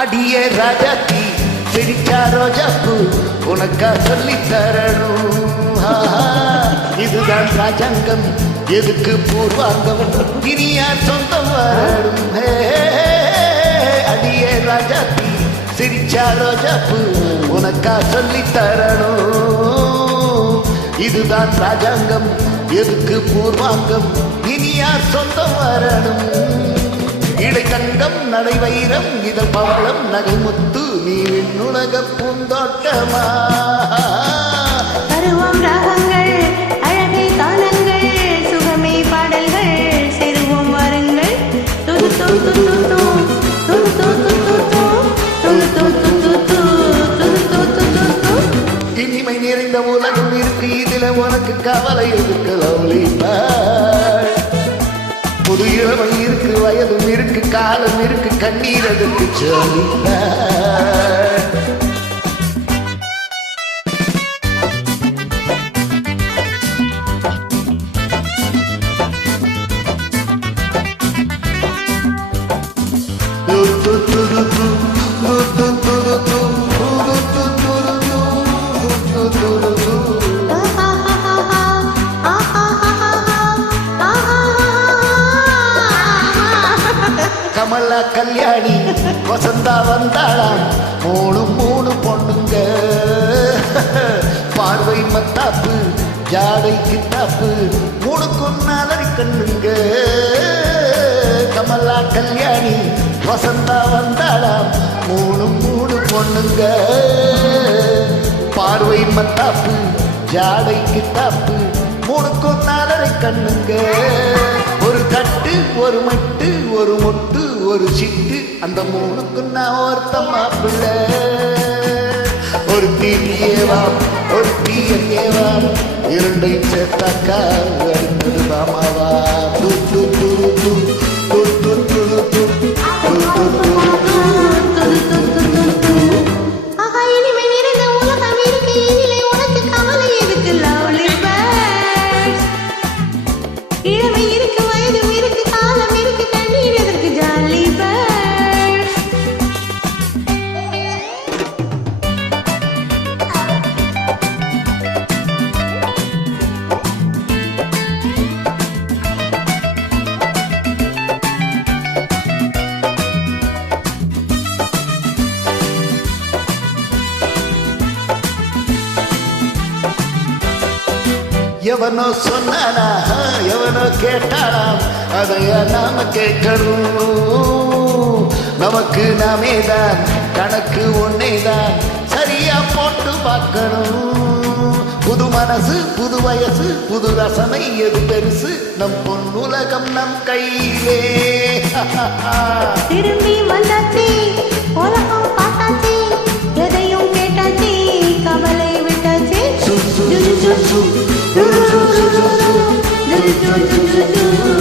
அடியே ராஜாத்தி சிரிச்சா ரோஜாப்பு உனக்கா சொல்லி தரணும். இதுதான் ராஜாங்கம், எதுக்கு பூர்வாங்கம், இனி யார் சொந்தம் வரணும். அடியே ராஜாத்தி சிரிச்சா ரோஜாப்பு உனக்கா சொல்லி தரணும். இதுதான் ராஜாங்கம், எதுக்கு பூர்வாங்கம், இனி யார் சொந்தம் வரணும். இடை தங்கம் நடை வைரம் இதழ் பவளம் நகை முத்து நீ விண்ணுலக பூந்தோட்டமா. பருவம் ராகங்கள் அழகை காலங்கள் சுகமே பாடல்கள் செருவோம் வாருங்கள். இனிமை நிறைந்த உலகம் இருக்கு, இதுல உனக்கு கவலை இருக்கு. லவ்லி புது இளமை இருக்கு, வயதும் இருக்கு, காலம் இருக்கு, கண்ணீர் அதுக்கு சொல்லி கமலா கல்யாணி வசந்தா வந்தாளாம், மூணு மூணு பொண்ணுங்க. பார்வை மத்தாப்பு ஜாடை கிட்டாப்பு மூணுக்கும் நாலரை கண்ணுங்க. கமலா கல்யாணி வசந்தா வந்தாளாம், மூணு மூணு பொண்ணுங்க. பார்வை மத்தாப்பு ஜாடை கிட்டாப்பு மூணுக்கும் நாலரை கண்ணுங்க. ஒரு கட்டு ஒரு மட்டு ஒரு மொட்டு ஒரு சிட்டு அந்த மூணுக்கு நான் ஒருத்த மாப்பிள்ள. ஒரு தீனியேவாம் ஒரு தீயேவாம் இரண்டை சேர்த்தாக்கா அடுத்தது மாமாவா. து து து து து து து து எவனோ சொன்னானா எவனோ கேட்டானாம், அதைய நாம கேட்கணும். நமக்கு நாமே தான் கணக்கு ஒன்னேதான் சரியா போட்டு பார்க்கணும். புது மனசு புது வயசு புது ரசனை எது பெருசு, நம் பொன்னுலகம் நம் கையிலே. திரும்பி வந்தாச்சு உலகம் பார்த்தாச்சு, எதையும் கேட்டாச்சு, கவலை விட்டாச்சு. சு சு சு சு சு சு சு சு சு